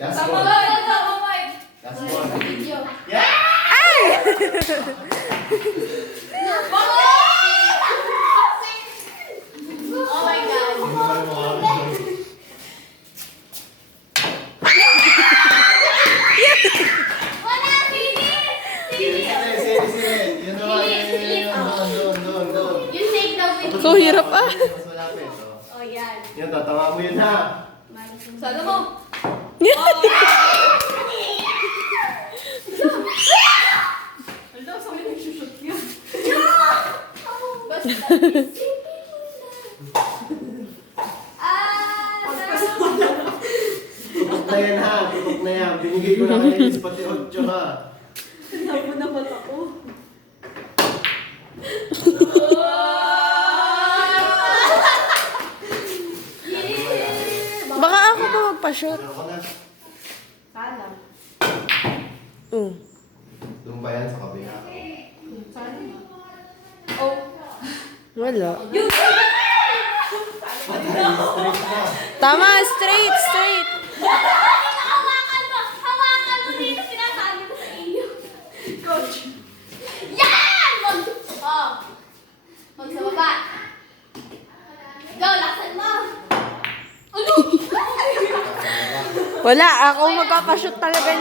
Last Tama ball. ba? Tama ba? Last ball. Video. Yeah! Oh my God. Hindi mo pala makakasal. Wala, Sini! Sige. Yun naman. Doon. You take the video. So hirap ah. Mas malapit. Oh. Oh, yan. Yan, tatawa mo yun ha. Sana mo. Hello, sa may nagsushoot niya. Basta. Tutok na yan ha. Tutok na yan. Binigay ko na kayo is pati 8 ka. Napo na mata ko. Baka ako pa magpa-shoot. Ako na. Sana. Doon ba yan sa kabila? Sana. Oh. Wala. You Patay, straight na. Tama, straight. Hawakan mo! Hawakan mo dito! Sinasabi ko sa inyo. Coach. Yan! Oh. Mag sa baba. Go, laksan mo. Ano? Wala, ako magpapa-shoot talaga